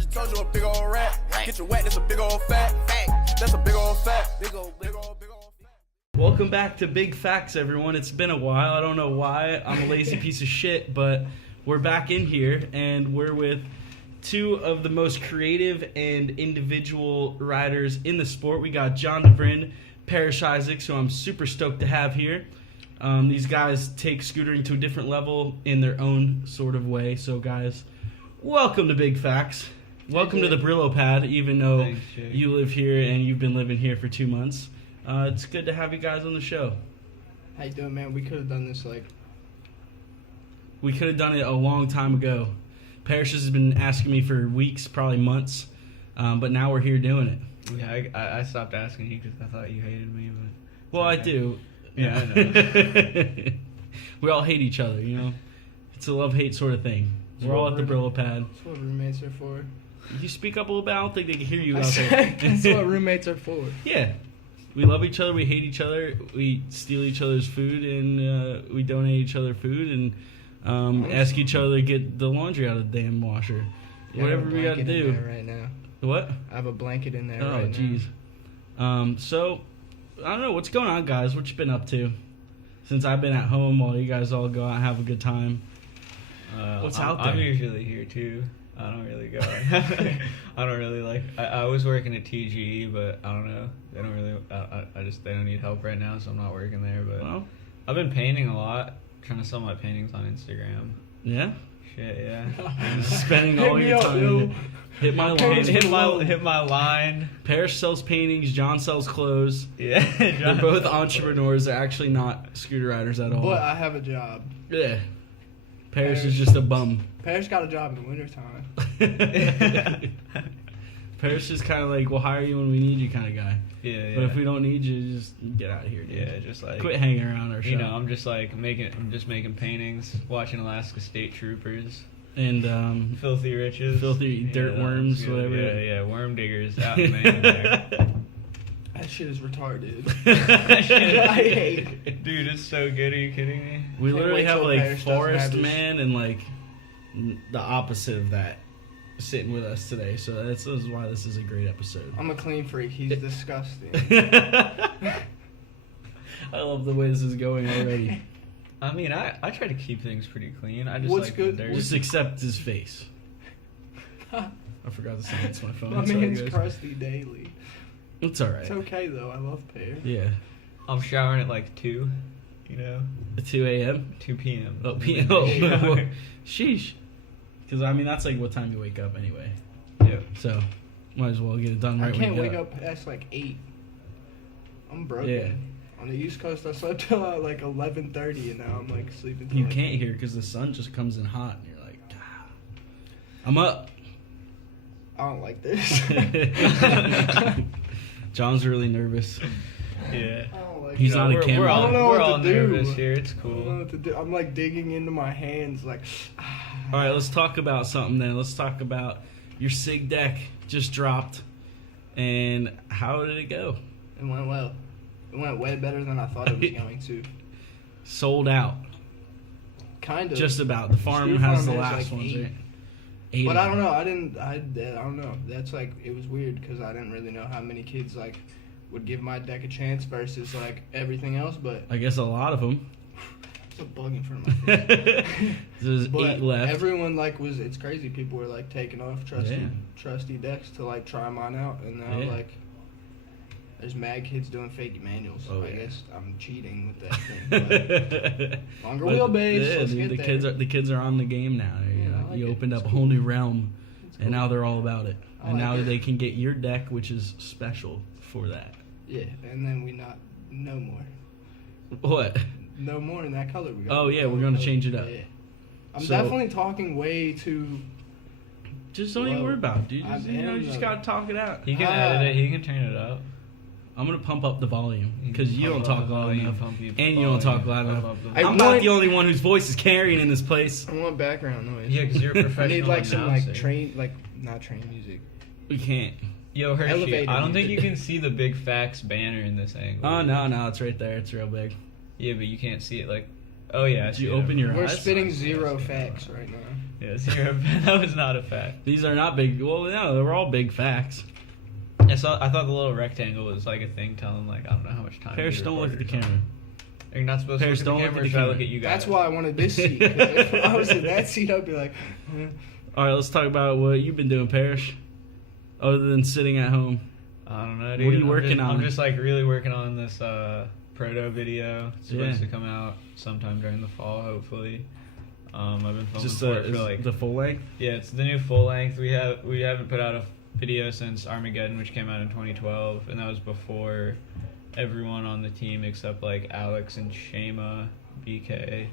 Heard you told you a big old rat. Get your wet, that's a big old fat. That's a big old fat. Big old fat. Welcome back to Big Facts, everyone. It's been a while. I don't know why. I'm a lazy piece of shit, but we're back in here, and we're with two of the most creative and individual riders in the sport. We got John deVrind, Parrish Isaacs, who I'm super stoked to have here. These guys take scootering to a different level in their own sort of way. So, guys, welcome to Big Facts. Welcome to the Brillo pad, even though you live here and you've been living here for 2 months. It's good to have you guys on the show. How you doing, man? We could have done this We could have done it a long time ago. Parrish has been asking me for weeks, probably months, but now we're here doing it. Yeah, I stopped asking you because I thought you hated me. But well, okay. I do. Yeah, I know. We all hate each other, you know? It's a love-hate sort of thing. We're all at the Brillo pad. That's what roommates are for. You speak up a little bit. I don't think they can hear you out there. That's what roommates are for. Yeah. We love each other. We hate each other. We steal each other's food, and we donate each other food, and ask each other to get the laundry out of the damn washer. Whatever we got to do. In there right now. What? I have a blanket in there right now. Oh, jeez. So, I don't know. What's going on, guys? What you been up to? Since I've been at home while you guys all go out and have a good time. What's out there? I'm usually here, too. I don't really go. I don't really like. I was working at TGE, but I don't know. They don't really. They don't need help right now, so I'm not working there. But well, I've been painting a lot, trying to sell my paintings on Instagram. Yeah. Shit, yeah. Spending all your time. Hit my line. Hit my line. Parrish sells paintings. John sells clothes. Yeah. They're both entrepreneurs. They're actually not scooter riders at all. But I have a job. Yeah. Parrish is just a bum. Parrish got a job in the wintertime. Parrish is kind of like, we'll hire you when we need you kind of guy. Yeah. But if we don't need you, just get out of here, dude. Yeah, just like quit hanging around our shop. You know, I'm just making paintings, watching Alaska State Troopers. And Filthy Riches. Filthy dirt worms, whatever. Yeah, worm diggers out in Maine there. That shit is retarded. I hate it. Dude, it's so good. Are you kidding me? We literally have like Forest Man and like the opposite of that sitting with us today. So this is why this is a great episode. I'm a clean freak. He's disgusting. I love the way this is going already. I mean, I try to keep things pretty clean. I just What's like good? Just accept his face. I forgot to silence my phone. My man's crusty daily. It's alright. It's okay though. I love Pear. Yeah. I'm showering at like 2, you know? 2 a.m.? 2 p.m. Oh, p.m. Oh, sheesh. Because, I mean, that's like what time you wake up anyway. Yeah. So, might as well get it done right I can't when you wake get up past like 8. I'm broken. Yeah. On the East Coast, I slept till like 11:30, and now I'm like sleeping. Till You like can't hear because the sun just comes in hot, and you're like, ah, I'm up. I don't like this. John's really nervous. Yeah. I don't like He's it. not a camera. We're all nervous here. It's I don't know cool. what to do. I'm like digging into my hands, like. All right, let's talk about something then. Let's talk about your SIG deck just dropped, and how did it go? It went well. It went way better than I thought it was going to. Sold out. Kind of. Just about. The farm Scooter has the Farm last like ones, 8. right? 8. But I don't know. I don't know. That's like, it was weird because I didn't really know how many kids like would give my deck a chance versus like everything else. But I guess a lot of them. it's a bug in front of my face. There's But 8 left. everyone like it's crazy. People were like taking off trusty decks to like try mine out, and now like there's mad kids doing fake manuals. Oh, I guess I'm cheating with that thing. But longer wheelbase. Yeah, Let's dude, get the kids are on the game now. I like you it. opened It's up a cool. whole new realm, It's and cool. now they're all about it. I And like now it. they can get your deck, which is special for that. Yeah, and then no more. What? No more in that color. Oh, yeah, we're gonna change it up. Yeah. I'm So- definitely talking way too. Just don't even Whoa. worry about it, dude. I Just, am, you just though. gotta talk it out. He can edit it. He can turn it up. I'm gonna pump up the volume because you don't Pump up talk the loud volume, enough, pump the and you don't talk loud volume, enough. pump up the I I'm volume. not the only one whose voice is carrying in this place. I want background noise. Yeah, because you're a I professional need like some like announcer. not train music. We can't. Yo, Hershey, elevator I don't think you music. can see the Big Facts banner in this angle. Oh no, it's right there. It's real big. Yeah, but you can't see it like. Oh yeah. I Did see you it. open your We're eyes? spitting zero facts right now. Yeah, that was not a fact. These are not big. Well, no, they were all big facts. I thought the little rectangle was like a thing telling like I don't know how much time. Parrish, don't look at the camera. You're not supposed Parrish, to look at the camera. Or should I look at you guys? That's why I wanted this seat. 'Cause if I was in that seat, I'd be like. All right, let's talk about what you've been doing, Parrish. Other than sitting at home. I don't know, dude. What are you working on? I'm just like really working on this proto video. It's supposed to come out sometime during the fall, hopefully. I've been filming for it for like the full length. Yeah, it's the new full length. We haven't put out a video since Armageddon, which came out in 2012, and that was before everyone on the team except like Alex and Shema, BK,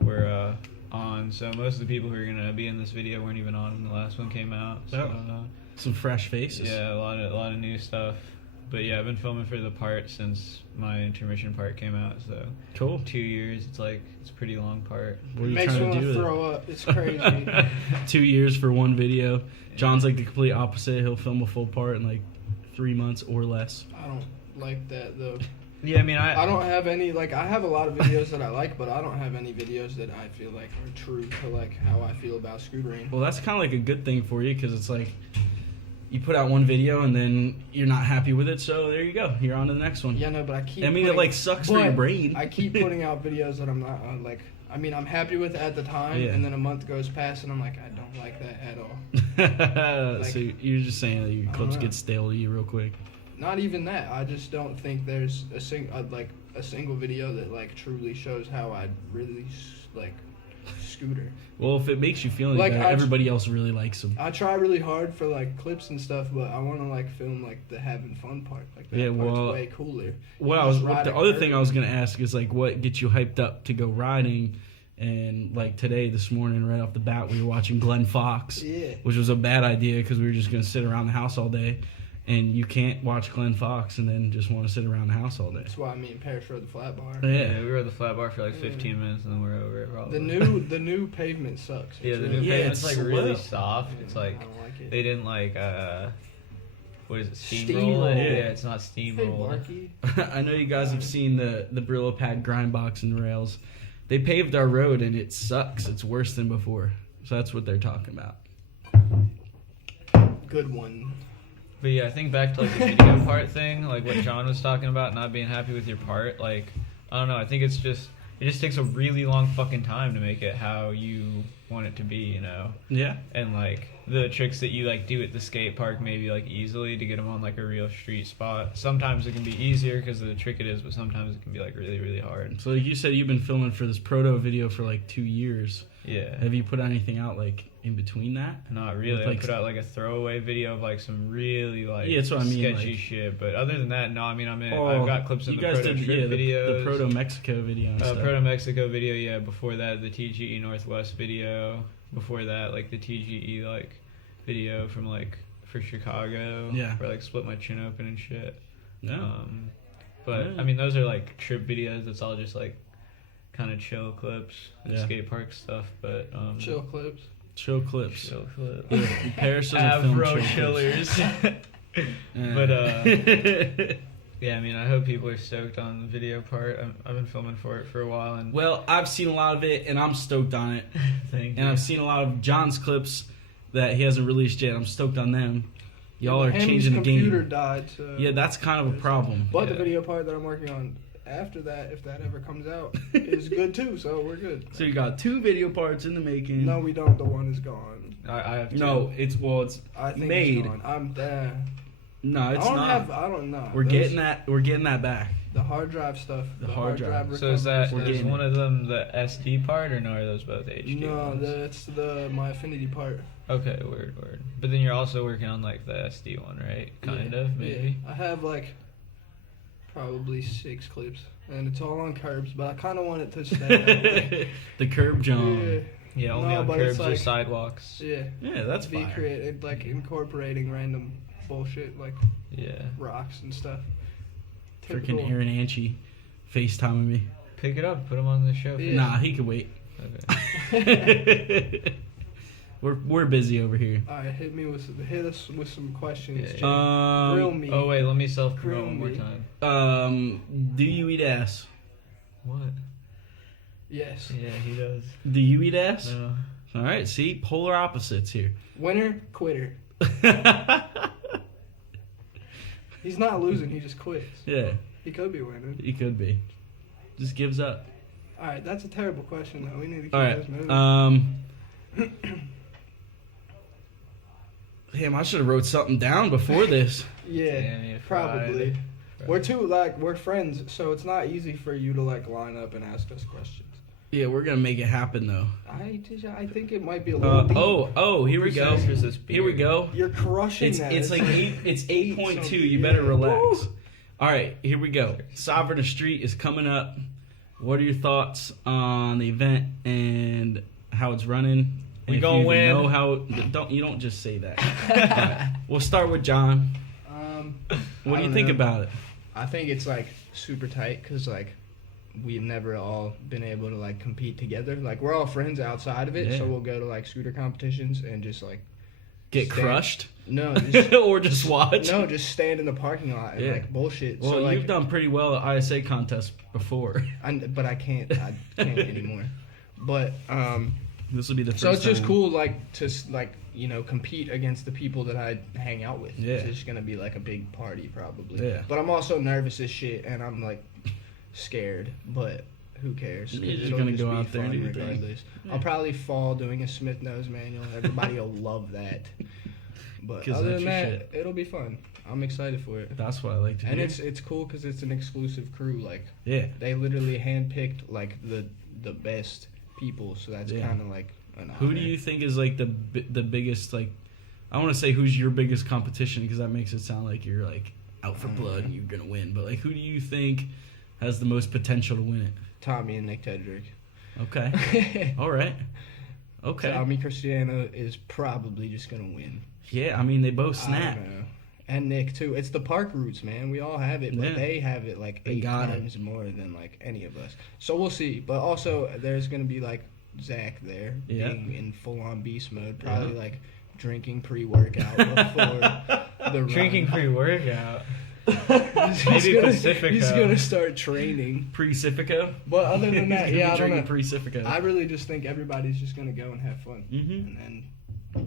were on. So most of the people who are gonna be in this video weren't even on when the last one came out. So, some fresh faces. Yeah, a lot of new stuff. But yeah, I've been filming for the part since my intermission part came out. So cool. 2 years. It's a pretty long part. What are you Makes me trying to want do? to throw up. It's crazy. 2 years for one video. John's like the complete opposite. He'll film a full part in like 3 months or less. I don't like that though. Yeah, I mean, I don't have any, like, I have a lot of videos that I like, but I don't have any videos that I feel like are true to, like, how I feel about scootering. Well, that's kind of like a good thing for you because it's like you put out one video and then you're not happy with it, so there you go. You're on to the next one. Yeah, no, but I keep I mean, it, like, sucks for your brain. I keep putting out videos that I'm not, like, I mean, I'm happy with at the time, and then a month goes past, and I'm like, I don't like that at all. Like, so you're just saying that your clips know. get stale to you real quick. Not even that. I just don't think there's a single video that like truly shows how I really like scooter. Well, if it makes you feel any Like, better, everybody else really likes them. I try really hard for like clips and stuff, but I want to like film like the having fun part. Like that part's way cooler. The other thing I was gonna ask is like, what gets you hyped up to go riding? And like today, this morning, right off the bat, we were watching Glenn Fox, which was a bad idea because we were just gonna sit around the house all day. And you can't watch Glenn Fox and then just want to sit around the house all day. That's why me and Parrish rode the flat bar. Yeah, we rode the flat bar for like 15 minutes and then we're over it. Probably. The new pavement sucks. Yeah, the new pavement's like really soft. It's like, I don't like it. They didn't like what is it? Steamroll it? Yeah, it's not steamroll. Hey, I know you guys have seen the Brillo Pad grind box and rails. They paved our road and it sucks. It's worse than before. So that's what they're talking about. Good one. But yeah, I think back to like the video part thing, like what John was talking about, not being happy with your part. Like, I don't know. I think it just takes a really long fucking time to make it how you want it to be, you know? Yeah. And like the tricks that you like do at the skate park, maybe like easily to get them on like a real street spot. Sometimes it can be easier because of the trick it is, but sometimes it can be like really, really hard. So like you said, you've been filming for this proto video for like 2 years. Yeah. Have you put anything out like in between that? Not really. Like, I put out like a throwaway video of like some really like that's what I mean, sketchy like, shit. But other than that, no. I mean, I've got clips in the Proto Trip videos. The Proto Mexico video. And stuff. Proto Mexico video, yeah. Before that, the TGE Northwest video. Before that, like the TGE like video from like for Chicago. Yeah. Where I like split my chin open and shit. Yeah. But I mean, those are like trip videos. It's all just like kind of chill clips and skate park stuff. But chill clips. Chill clips. Chill clips. Yeah, Parrish doesn't film Avro chill chillers. But yeah, I mean, I hope people are stoked on the video part. I've been filming for it for a while, and well, I've seen a lot of it, and I'm stoked on it. Thank you. And I've seen a lot of John's clips that he hasn't released yet. I'm stoked on them. Y'all are changing the game. His computer died, so yeah, that's kind of a problem. But the video part that I'm working on after that, if that ever comes out, is good too. So we're good. So you got 2 video parts in the making. No, we don't. The one is gone. I have 2. No, it's I think made. It's gone. I'm there. No, it's not. I don't know. We're getting that back. The hard drive stuff. The hard drive. So is getting one of them the SD part, or no? Are those both HD? No, ones? that's my Affinity part. Okay, word. But then you're also working on like the SD one, right? Kind of, maybe. Yeah. I have like probably 6 clips, and it's all on curbs. But I kind of want it to stay that way. The curb John. Yeah, only on curbs or sidewalks. Yeah. Yeah, that's be fine. creative, like incorporating random bullshit like rocks and stuff. Freaking Aaron Anchi FaceTiming me. Pick it up, put him on the show. Yeah. Nah, he can wait. Okay. We're busy over here. All right, hit us with some questions. Yeah. Grill me. Oh wait, let me self-promote Grill one more me. time. Do you eat ass? What? Yes. Yeah, he does. Do you eat ass? No. All right, see? Polar opposites here. Winner, quitter. He's not losing, he just quits. Yeah, He could be winning. he could be. Just gives up. All right, that's a terrible question, though. We need to keep All this moving. right. Damn, I should have wrote something down before this. Yeah, Damn, you probably. fried. We're friends, so it's not easy for you to line up and ask us questions. Yeah, we're gonna make it happen though. I think it might be a little deep. Here we go. Here we go. You're crushing It's that. it's like it's 8.2. something. You better Yeah. relax. Woo. All right, here we go. Sovereign of Street is coming up. What are your thoughts on the event and how it's running? And We if gonna you even win. know how? Don't just say that. All right, we'll start with John. What do you think about it? I think it's super tight because we've never all been able to compete together. We're all friends outside of it, Yeah. so we'll go to scooter competitions and just Get stand- crushed No, just or just watch? no, just stand in the parking lot and Yeah. bullshit. Well, so you've done pretty well at ISA contests before. but I can't anymore. But This will be the first so it's just time. cool to compete against the people that I hang out with. Yeah. It's just gonna be a big party probably. Yeah. But I'm also nervous as shit and I'm scared, but who cares? You're just It'll gonna go be out there and fun do your thing. regardless. Yeah. I'll probably fall doing a Smith nose manual. Everybody will love that. But 'Cause other that's than your that, shit. it'll be fun. I'm excited for it. That's what I like to And hear. it's cool because it's an exclusive crew. Yeah. They literally handpicked the best people, so that's Yeah. kind of an Who honor. do you think is the biggest I want to say who's your biggest competition because that makes it sound like you're out for blood and you're gonna win. But who do you think has the most potential to win it? Tommy and Nick Tedrick. Okay. All right. Okay. Tommy Cristiano is probably just gonna win. Yeah, I mean they both I snap. don't know. And Nick too. It's the park roots, man. We all have it, but Yeah. they have it They 8 got it. times more than any of us. So we'll see. But also, there's gonna be Zach there, Yeah. being in full on beast mode, probably drinking pre-workout before the run. Drinking pre-workout. He's Maybe gonna- Pacifico. He's gonna start training. Pre-Cifico. But other than that, yeah, I don't know. Pre-Cifico. I really just think everybody's just gonna go and have fun, Mhm. and then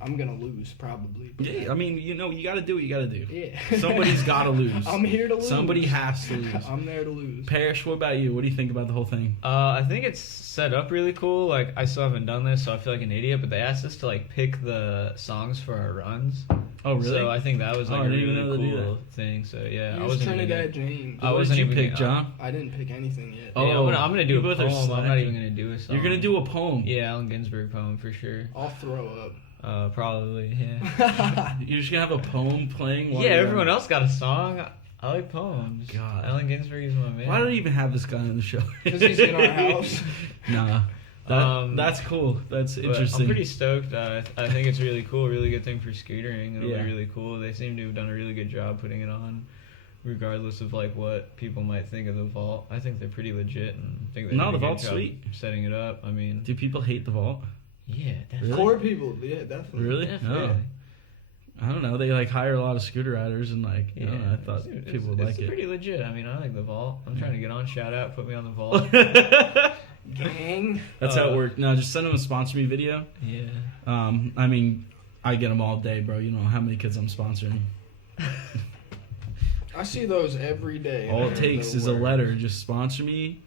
I'm gonna lose probably. but Yeah, I mean you got to do what you got to do. yeah. Somebody's got to lose. I'm here to lose. Somebody has to lose. I'm there to lose. Parrish, what about you? What do you think about the whole thing? I think it's set up really cool. I still haven't done this, so I feel like an idiot. But they asked us to pick the songs for our runs. Oh, really? So I think that was Oh, I a didn't even really know they do cool thing. So yeah, I Use wasn't Trinidad even. James. I What wasn't did you even pick, gonna- John? I didn't pick anything yet. Oh, Yeah, I'm gonna do you a both are poem. I'm not slacking. even gonna do a song. You're gonna do a poem. Yeah, Allen Ginsberg poem for sure. I'll throw up. Probably. Yeah. You're just gonna have a poem playing. While Yeah, you're everyone on- else got a song. I like poems. God. Allen Ginsberg is my man. Why do we even have this guy on the show? 'Cause he's in our house. Nah, that's cool. That's But interesting. I'm pretty stoked. I think it's really cool. Really good thing for scootering. It'll Yeah. be really cool. They seem to have done a really good job putting it on, regardless of what people might think of the vault. I think they're pretty legit and think they No, did the a good vault's job sweet. setting it up. I mean, Do people hate the vault? yeah, definitely. Really? Core people, yeah, definitely. Really? Definitely. No. I don't know. They hire a lot of scooter riders and I Yeah, don't know, I thought it's- people would it's like it. pretty legit. I mean, I like the vault. I'm trying to get on. Shout out, put me on the vault. Gang. That's how it worked. No, just send them a sponsor me video. Yeah. I mean, I get them all day, bro. You know how many kids I'm sponsoring. I see those every day. All it and takes they're is a work. letter. Just sponsor me,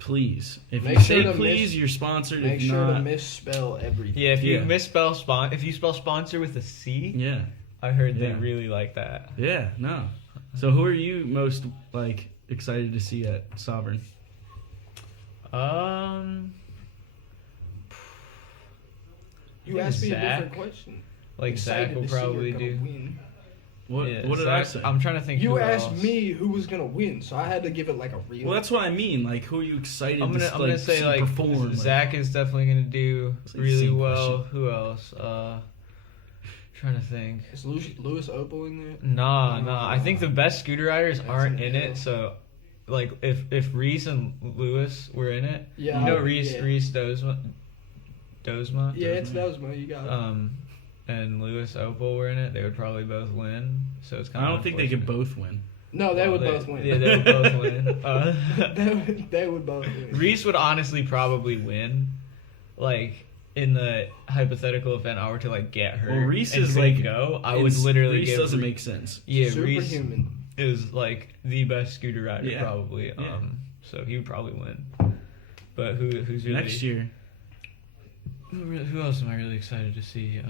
please. If Make you sure say to please, you're sponsored. Make if sure to not, misspell everything. Yeah, if you Yeah. misspell if you spell sponsor with a C, yeah, I heard they Yeah. really like that. yeah, no. So who are you most excited to see at Sovereign? You Yeah, asked me a Zach. different question. Like Excited Zach will to see you're probably gonna do. win. What Yeah, what did I Zach- say? I'm trying to think. You who asked else. me who was gonna win, so I had to give it a real. Well, that's what I mean. Who are you excited I'm to gonna say see perform? Zach is definitely gonna do It's like the really same well. question. Who else? Trying to think. Is Lewis Opal in there? Nah. I think the best scooter riders That's aren't an in L. it. So, if Reese and Lewis were in it, Yeah. you know I- Reese yeah. Dozma. Yeah, it's Dozma. You got it. And Lewis Opal were in it, they would probably both win. So it's kind I of. don't think they could both win. No, they would both win. Yeah, they would both win. they would both win. Reese would honestly probably win. like in the hypothetical event I were to like get hurt, Well, Reese and is couldn't like go, I would literally Reese give doesn't make sense. Yeah, Reese Superhuman. is like the best scooter rider probably. Yeah. So he would probably win. But who's really, Next year? Who else am I really excited to see?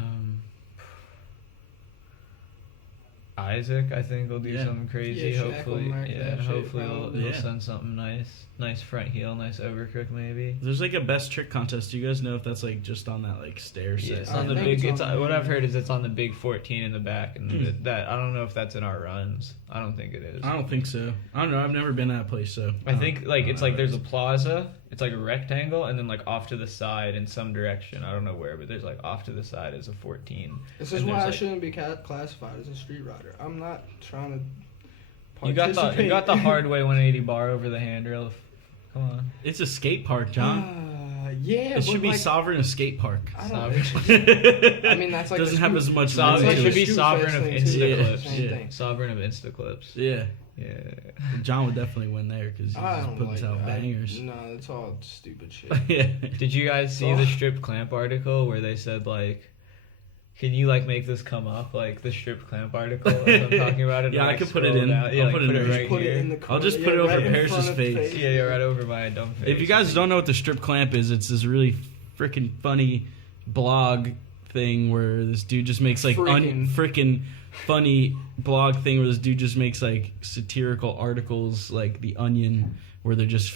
Isaac, I think, will do something crazy. Yeah, Shaq will hopefully, mark that shit, hopefully probably. he'll send something nice front heel, nice overcrook maybe. There's like a best trick contest. Do you guys know if that's like just on that like stair set? Yeah, it's I on the think big. it's on the What I've big- heard is it's on the big 14 in the back, and that I don't know if that's in our runs. I don't think it is. I don't think so. I don't know. I've never been to that place, so I think like it's like there's a a plaza. It's like a rectangle, and then like off to the side in some direction. I don't know where, but there's like off to the side is a 14. This is And why there's, I like- shouldn't be classified as a street rider. I'm not trying to. You got participate. the hard way 180 bar over the handrail. Come on. It's a skate park, John. Yeah, It should but, be like, Sovereign a skate park. I Sovereign. don't. I mean, that's like doesn't the have scoop- as much. Sovereign, like it the should be Scoop sovereign Fest of thing, too. Instaclips. Same Yeah. thing. Sovereign of Instaclips. Yeah, Yeah. John would definitely win there because he's I just don't putting like out that. bangers. No, it's all stupid shit. Yeah. Did you guys see Oh. the strip clamp article where they said like, can you like make this come up, like the strip clamp article as I'm talking about it? Yeah, and, I like, could put it scroll in. down? Yeah, I'll like, put it in it there. right Put it here. in the I'll just corner, put it over right in Parrish's front of face. Yeah, right over my dumb face. If you guys don't know what the strip clamp is, it's this really freaking funny blog thing where this dude just makes like freaking funny blog thing where this dude just makes like satirical articles like The Onion where they're just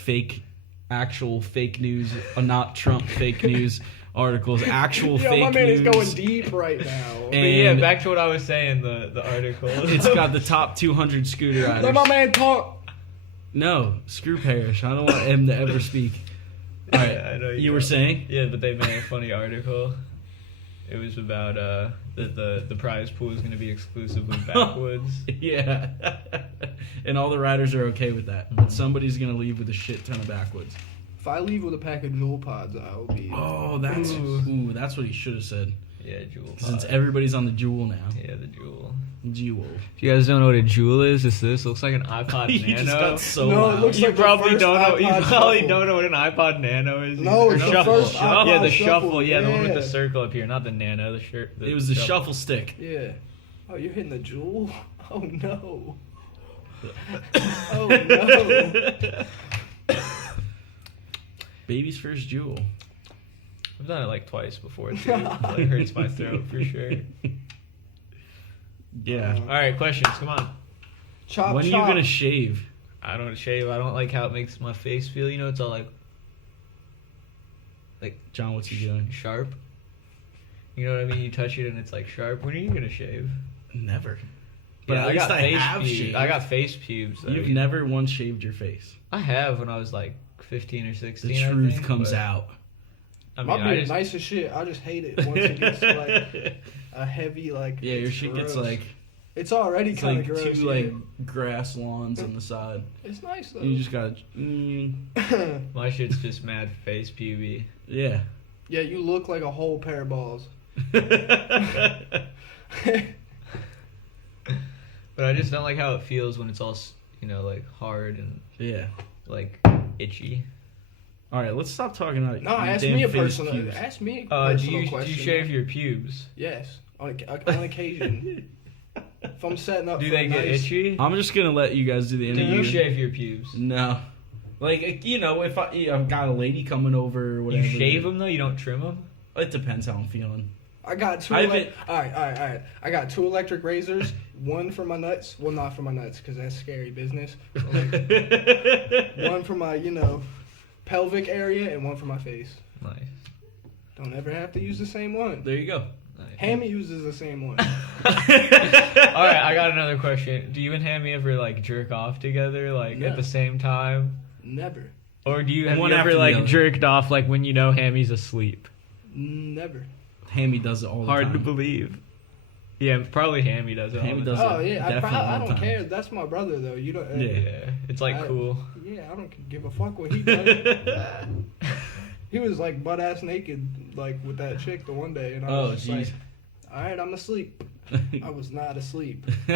actual fake news, not Trump fake news articles, actual Yo, fake my man news. is going deep right now. But And yeah, back to what I was saying, the article. it's got the top 200 scooter riders. Let my man talk. No, screw Parrish. I don't want him to ever speak. All right, I know you were don't. saying? Yeah, but they made a funny article. It was about the prize pool is going to be exclusively backwoods. Yeah. And all the riders are okay with that. But somebody's going to leave with a shit ton of backwoods. If I leave with a pack of Jewel Pods, I'll be. Oh, that's what he should have said. Yeah, Jewel. Since everybody's on the Jewel now. Yeah, the Jewel. Jewel. If you guys don't know what a Jewel is, it's this. Looks like an iPod He Nano. just got so No, it loud. looks You like the probably first don't know. You iPod probably Shuffle. don't know what an iPod Nano is. No, Or it's the shuffle. first iPod Yeah, the Shuffle, shuffle. Yeah, the one with yeah. the circle up here, not the Nano. It was the shuffle stick. Yeah. Oh, you're hitting the Jewel? Oh no. Oh no. Baby's first Jewel. I've done it like twice before too. It like hurts my throat for sure. Yeah. All right, questions. Come on. Chop When are you chop. going to shave? I don't shave. I don't like how it makes my face feel. You know, it's all like John, what's he doing? sharp. You know what I mean? You touch it and it's like sharp. When are you gonna shave? Never. But Yeah, at least I have pubes. shaved. I got face pubes. Though. You've never once shaved your face. I have when I was like 15 or 16. The I truth think, comes but, out. I My mean, I beard just, nice as shit. I just hate it once it gets to like a heavy like. Yeah, your it's shit gets gross. like It's already it's kind like of gross. two yeah. like grass lawns on the side. It's nice though. You just gotta. my shit's just mad face puby. Yeah. Yeah, you look like a whole pair of balls. But I just don't like how it feels when it's all, like hard and Yeah. like itchy. All right, let's stop talking about. No, your ask damn me a face personal. pubes. Ask me a Do personal you question. shave your pubes? Yes, on occasion. If I'm setting up. Do for they a get nice, itchy? I'm just gonna let you guys do the Do interview. you shave your pubes? No. Like if I've got a lady coming over or whatever. You shave them though. You don't trim them. It depends how I'm feeling. I got two. I All haven't- right. I got two electric razors. One for my nuts. Well, not for my nuts because that's scary business. So, like, one for my, pelvic area and one for my face. Nice. Don't ever have to use the same one. There you go. Nice. Hammy uses the same one. All right, I got another question. Do you and Hammy ever like jerk off together, like No. at the same time, Never. or do you have One you after ever the like other. jerked off like when you know Hammy's asleep? Never. Hammy does it all the Hard time. to believe. Yeah, probably Hammy does it. Hammy all the does time. Oh yeah, Definitely I all the don't time. care. That's my brother though. You don't. Yeah. Yeah, it's like cool. Yeah, I don't give a fuck what he does. He was like butt ass naked, like with that chick the one day, and I was just jeez. like, "All right, I'm asleep." I was not asleep. You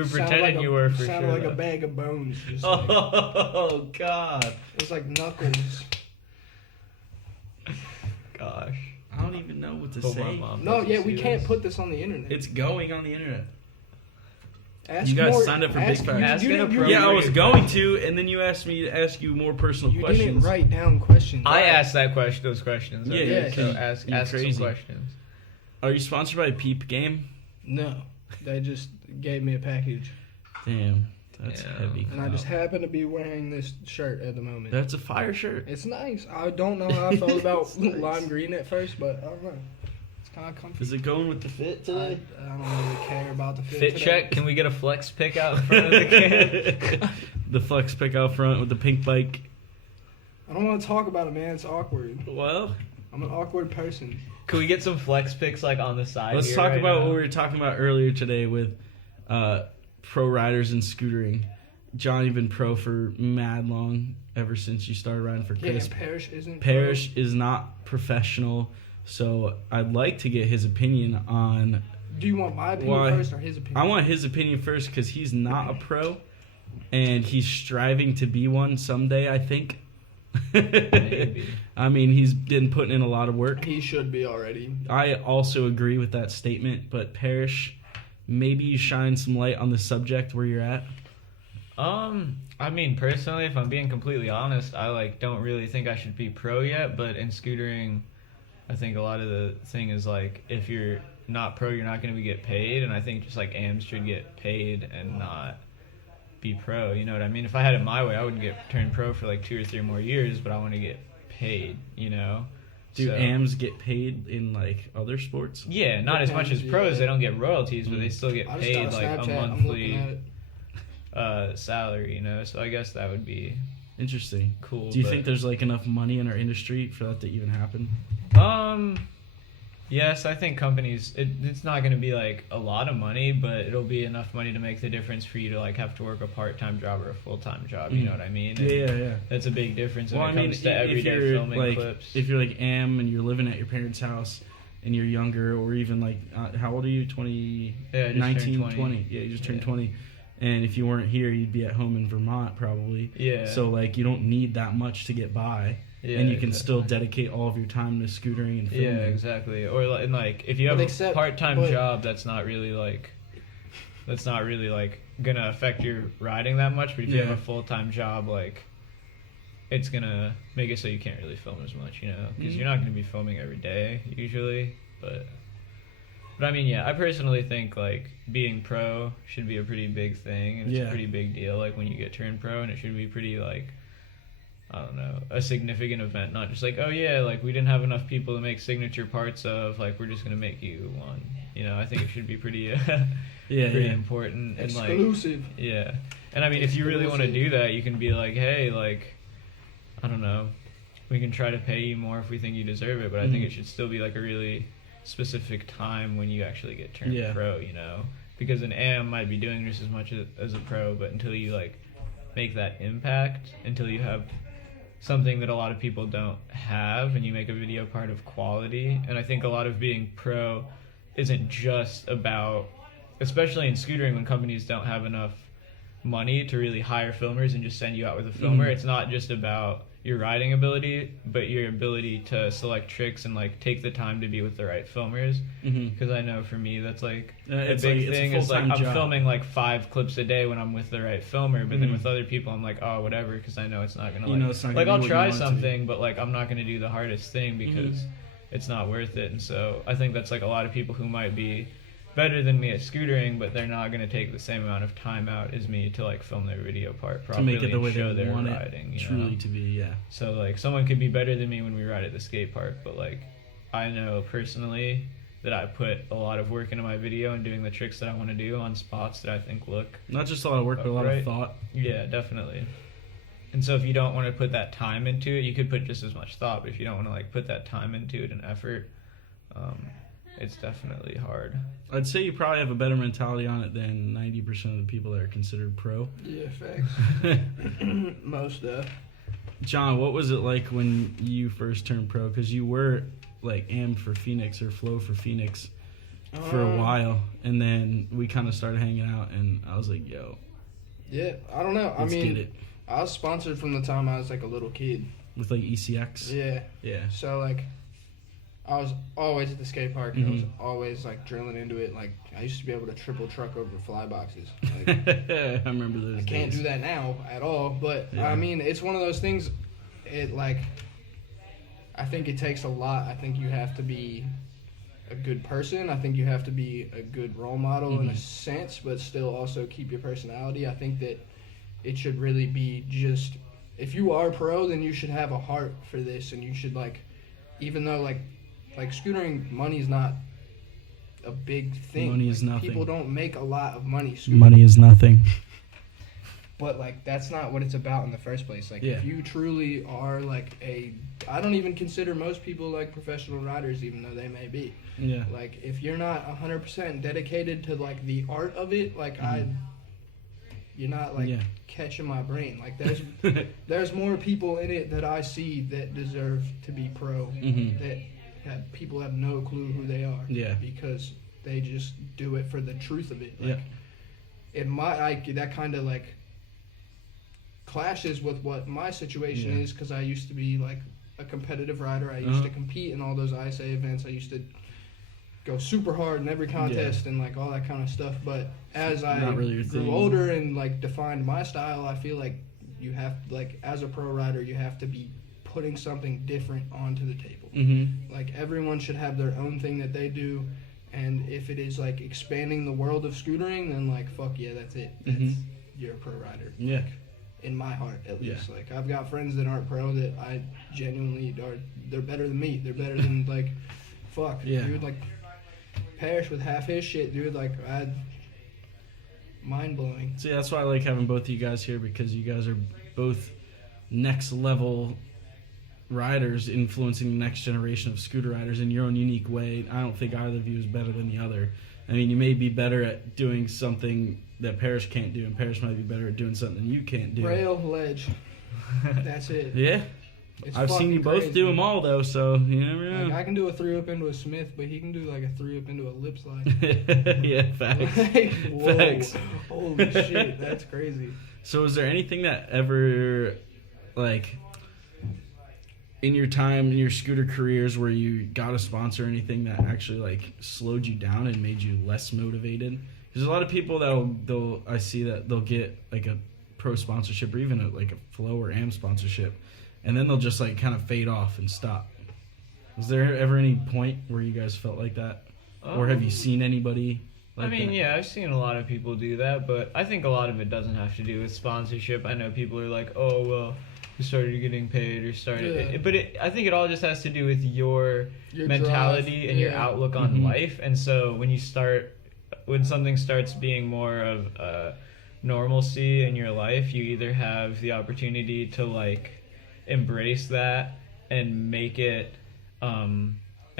were Sounded pretending like you were for sounded sure. like a though. bag of bones. Just like, Oh God. it was like Knuckles. gosh. I don't even know what to Hope my say. mom No, doesn't yeah, we see can't this. put this on the internet. It's going on the internet. Ask You guys more- signed up for ask- Big Facts. Ask in a didn't- pro- Yeah, I was radio going podcast. to, and then you asked me to ask you more personal you questions. didn't write down questions. I asked those questions. Yeah, okay? yeah, So 'cause ask you're some crazy. questions. Are you sponsored by Peep Game? No, they just gave me a package, Damn, that's Yeah. heavy. and I just happen to be wearing this shirt at the moment. That's a fire shirt. It's nice. I don't know how I felt about lime green at first, but I don't know. It's kind of comfy. Is it going with the fit I today? don't really care about the Fit today. check. Can we get a flex pick out in front of the can? The flex pick out front with the pink bike. I don't want to talk about it, man. It's awkward. Well, I'm an awkward person. Can we get some flex picks like on the side? let's here talk right about now? what we were talking about earlier today with pro riders and scootering. John, you've been pro for mad long, ever since you started riding for Yeah, Chris. Parrish isn't. Parrish is not professional, so I'd like to get his opinion on. Do you want my opinion Why? first or his opinion? I want his opinion first because he's not a pro, and he's striving to be one someday, I think. Maybe. I mean, he's been putting in a lot of work. He should be already. I also agree with that statement, but Parrish, maybe you shine some light on the subject where you're at. I mean, personally, if I'm being completely honest, I don't really think I should be pro yet. But in scootering, I think a lot of the thing is if you're not pro, you're not going to get paid, and I think just AMs should get paid and not be pro. You know what I mean? If I had it my way, I wouldn't get turned pro for 2 or 3 more years, but I want to get paid. You know? Do So- AMs get paid in other sports? Yeah, not as much as Depends, pros. yeah. They don't get royalties, but they still get I just paid got a Snapchat. I'm looking monthly at it. salary. You know, so I guess that would be Interesting. cool. Do you but- think there's enough money in our industry for that to even happen? Yes, I think companies. It's not going to be a lot of money, but it'll be enough money to make the difference for you to have to work a part-time job or a full-time job. You know what I mean? And Yeah. That's a big difference when Well, it I mean, comes to if everyday you're filming clips. if you're AM and you're living at your parents' house and you're younger, or even how old are you? 20, Yeah, I just 19, turned 20. Yeah, you just turned Yeah. 20. And if you weren't here, you'd be at home in Vermont probably. Yeah. So you don't need that much to get by, Yeah, and you can exactly. still dedicate all of your time to scootering and filming. Yeah, exactly. Or if you have But a except- part-time but- job, that's not really gonna affect your riding that much. But if you have Yeah. a full-time job, it's gonna make it so you can't really film as much, because you're not gonna be filming every day usually. But I mean, yeah, I personally think being pro should be a pretty big thing, and it's Yeah. a pretty big deal. When you get turned pro, and it should be pretty I don't know, a significant event, not just oh yeah, we didn't have enough people to make signature parts of, we're just gonna make you one. I think it should be pretty pretty Yeah. important and Exclusive. yeah. And I mean, if you really want to do that, you can be hey, I don't know, we can try to pay you more if we think you deserve it, but I think it should still be a really specific time when you actually get turned Yeah. pro, because an AM might be doing just as much as a pro, but until you make that impact, until you have something that a lot of people don't have, and you make a video part of quality. And I think a lot of being pro isn't just about, especially in scootering, when companies don't have enough money to really hire filmers and just send you out with a filmer, it's not just about your riding ability, but your ability to select tricks and take the time to be with the right filmers. Because I know for me that's a it's big it's a thing. It's full-time I'm job. filming 5 clips a day when I'm with the right filmer, but then with other people I'm oh whatever, because I know it's not gonna it's not gonna be I'll what you try want it to be. something, but I'm not gonna do the hardest thing because it's not worth it. And so I think that's a lot of people who might be better than me at scootering, but they're not going to take the same amount of time out as me to film their video part To properly make it the and way show they their want riding. it You truly know? to be, yeah. So someone could be better than me when we ride at the skate park, but I know personally that I put a lot of work into my video and doing the tricks that I want to do on spots that I think look. Not just a lot of work, but a lot of Right. thought. Yeah, definitely. And so if you don't want to put that time into it, you could put just as much thought, but if you don't want to put that time into it and effort, it's definitely hard. I'd say you probably have a better mentality on it than 90% of the people that are considered pro. Yeah, facts. Most John, what was it like when you first turned pro? Because you were AM for Phoenix or Flow for Phoenix for a while, and then we kind of started hanging out, and I was yo, Yeah, I don't know. let's I mean, get it. I was sponsored from the time I was a little kid. With ECX. Yeah. Yeah. So I was always at the skate park. I was Mm-hmm. always like drilling into it. Like I used to be able to triple truck over fly boxes. Like, I remember those I can't days. do that now at all. But Yeah. I mean, it's one of those things. It like, I think it takes a lot. I think you have to be a good person. I think you have to be a good role model in a sense, but still also keep your personality. I think that it should really be just, if you are pro, then you should have a heart for this, and you should like, even though like scootering, money's not a big thing. Money is Like, nothing. People don't make a lot of money scootering. Money is nothing. But like that's not what it's about in the first place. Like Yeah. if you truly are like I don't even consider most people like professional riders, even though they may be. Yeah. Like if you're not 100% dedicated to like the art of it, like you're not like Yeah. catching my brain. Like there's more people in it that I see that deserve to be pro that people have no clue who they are. Yeah. Because they just do it for the truth of it. Like, Yeah. it might that kind of like clashes with what my situation Yeah. is, because I used to be like a competitive rider. I used to compete in all those ISA events. I used to go super hard in every contest and like all that kind of stuff. But as I Not really your grew thing. older and like defined my style, I feel like you have like as a pro rider, you have to be putting something different onto the table. Mm-hmm. Like everyone should have their own thing that they do. And if it is like expanding the world of scootering, then like fuck yeah, that's it. That's you're a pro rider. Yeah. In my heart, at Yeah. least. Like I've got friends that aren't pro that I genuinely are. They're better than me. They're better than like, fuck, Yeah. dude. Like Parrish with half his shit, dude. Like mind blowing. See, that's why I like having both of you guys here, because you guys are both next level riders influencing the next generation of scooter riders in your own unique way. I don't think either of you is better than the other. I mean, you may be better at doing something that Parrish can't do, and Parrish might be better at doing something you can't do. Rail, ledge. That's it. Yeah. It's I've seen you fucking both crazy. do them all, though, so you never know. Like I can do a 3-up into a Smith, but he can do like a 3-up into a lip slide. Yeah, facts. Like, whoa. Facts. Holy shit, that's crazy. So is there anything that ever, like, in your time, in your scooter careers, where you got a sponsor or anything that actually, like, slowed you down and made you less motivated? Because a lot of people I see that they'll get, like, a pro sponsorship or even, a Flow or AM sponsorship, and then they'll just, like, kind of fade off and stop. Was there ever any point where you guys felt like that? Or have you seen anybody like that? Yeah, I've seen a lot of people do that, but I think a lot of it doesn't have to do with sponsorship. I know people are like, oh, well, you started getting paid or started... Yeah. But I think it all just has to do with your mentality drive, and your yeah. outlook on life. And so when something starts being more of normalcy in your life, you either have the opportunity to, like, embrace that and make it... and,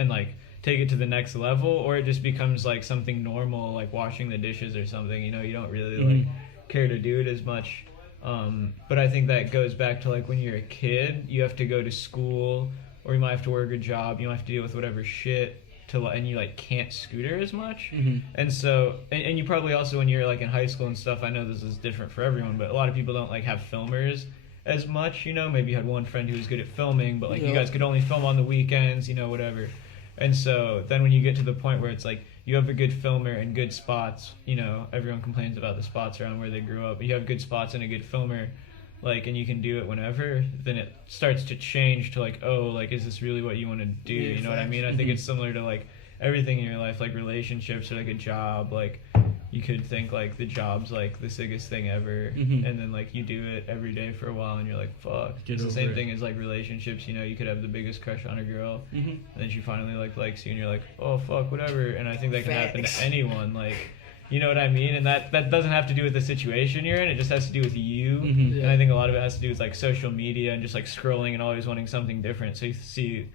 like, take it to the next level, or it just becomes like something normal, like washing the dishes or something. You don't really like care to do it as much. But I think that goes back to like when you're a kid, you have to go to school, or you might have to work a job, you might have to deal with whatever shit and you like can't scooter as much. And so and you probably also, when you're like in high school and stuff, I know this is different for everyone, but a lot of people don't like have filmers as much. Maybe you had one friend who was good at filming, but like you guys could only film on the weekends, whatever. And so then when you get to the point where it's like you have a good filmer and good spots, everyone complains about the spots around where they grew up, but you have good spots and a good filmer, like, and you can do it whenever, then it starts to change to like, oh, like, is this really what you want to do? Yeah, You know what I mean? I think it's similar to like everything in your life, like relationships or like a job. Like, you could think like the job's like the sickest thing ever, and then like you do it every day for a while and you're like, fuck. It's the same thing as like relationships. You could have the biggest crush on a girl, and then she finally like likes you and you're like, oh fuck, whatever. And I think that can happen to anyone, like, you know what I mean? And that doesn't have to do with the situation you're in, it just has to do with you. And I think a lot of it has to do with like social media and just like scrolling and always wanting something different. So you see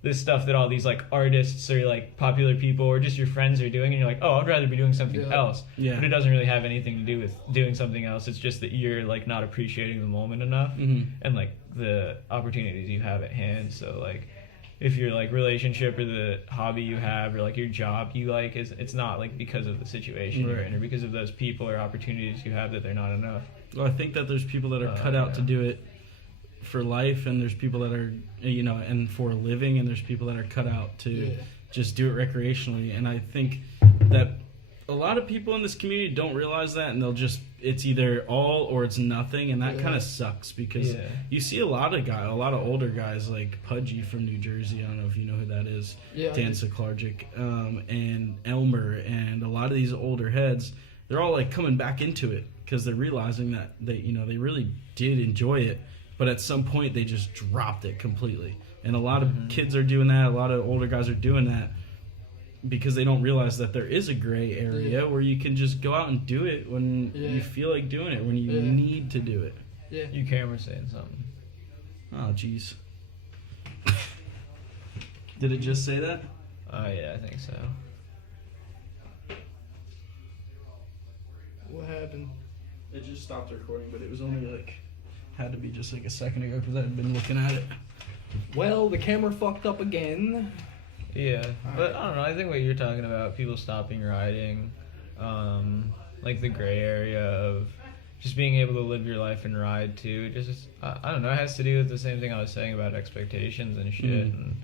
this stuff that all these like artists or like popular people or just your friends are doing, and you're like, oh, I'd rather be doing something else. But it doesn't really have anything to do with doing something else. It's just that you're like not appreciating the moment enough and like the opportunities you have at hand. So like if your like relationship or the hobby you have or like your job you like, it's not like because of the situation you're in or because of those people or opportunities you have that they're not enough. Well, I think that there's people that are cut out to do it for life, and there's people that are, you know, and for a living, and there's people that are cut out to just do it recreationally. And I think that a lot of people in this community don't realize that, and they'll just, it's either all or it's nothing, and that kind of sucks, because you see a lot of older guys like Pudgy from New Jersey. I don't know if you know who that is. Dan Siklarczyk, and Elmer, and a lot of these older heads, they're all like coming back into it because they're realizing that they really did enjoy it, but at some point they just dropped it completely. And a lot of kids are doing that. A lot of older guys are doing that because they don't realize that there is a gray area where you can just go out and do it when you feel like doing it, when you need to do it. Yeah. Your camera's saying something. Oh, jeez. Did it just say that? Oh, yeah, I think so. What happened? It just stopped recording, but it was only had to be just like a second ago because I had been looking at it. Well, the camera fucked up again. Yeah, but I don't know. I think what you're talking about, people stopping riding, like the gray area of just being able to live your life and ride too. Just I don't know. It has to do with the same thing I was saying about expectations and shit and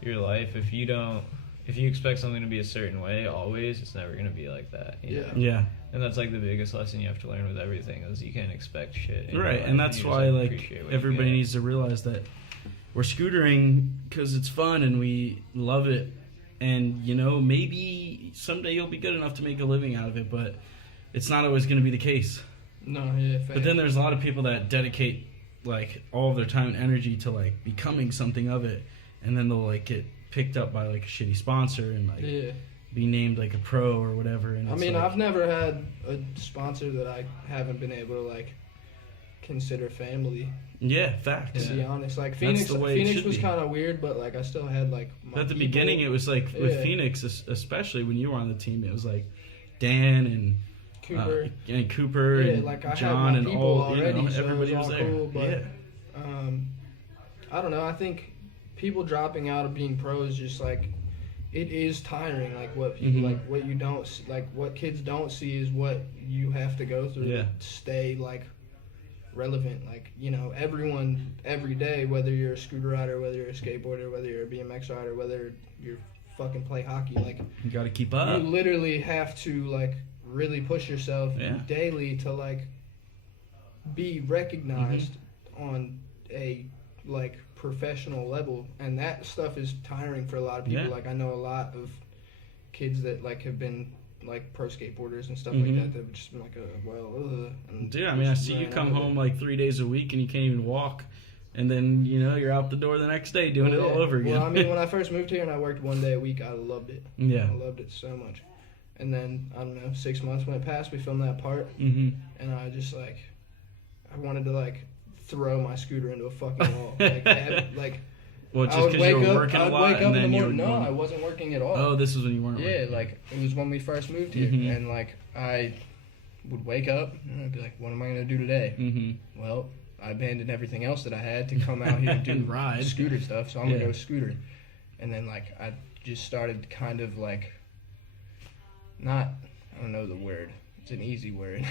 your life. If you expect something to be a certain way always, it's never gonna be like that. You know? Yeah. And that's like the biggest lesson you have to learn with everything is you can't expect shit. Right, and that's why like everybody needs to realize that we're scootering because it's fun and we love it, and you know, maybe someday you'll be good enough to make a living out of it, but it's not always going to be the case. No, yeah. But then there's a lot of people that dedicate like all of their time and energy to like becoming something of it, and then they'll like get picked up by like a shitty sponsor and like be named like a pro or whatever. And I mean, like, I've never had a sponsor that I haven't been able to like consider family. Yeah, facts. To be honest, like Phoenix was kind of weird, but like I still had like my at the people. beginning it was like with Phoenix, especially when you were on the team, it was like Dan and Cooper and like I John had my and people all already, you know, so everybody it was all there. Cool, but, I don't know. I think people dropping out of being pros just like it is tiring. Like what people like what you don't like what kids don't see is what you have to go through to stay like relevant. Like, you know, everyone every day, whether you're a scooter rider, whether you're a skateboarder, whether you're a BMX rider, whether you're fucking play hockey, like you got to keep up. You literally have to like really push yourself daily to like be recognized on a like professional level, and that stuff is tiring for a lot of people. Like I know a lot of kids that like have been like pro skateboarders and stuff like that. They've just been like, dude, I mean, I see you come home like 3 days a week and you can't even walk, and then you know you're out the door the next day doing it all over again. Well, I mean, when I first moved here and I worked 1 day a week, I loved it. Yeah, I loved it so much. And then I don't know, 6 months went past. We filmed that part, and I just like, I wanted to like throw my scooter into a fucking wall, like. Well, just because you were working a lot, and then you were No, I wasn't working at all. Oh, this was when you weren't working. Yeah, like, it was when we first moved here, and, like, I would wake up, and I'd be like, what am I going to do today? Well, I abandoned everything else that I had to come out here and do scooter stuff, so I'm going to go scootering. And then, like, I just started kind of, like, I don't know the word. It's an easy word.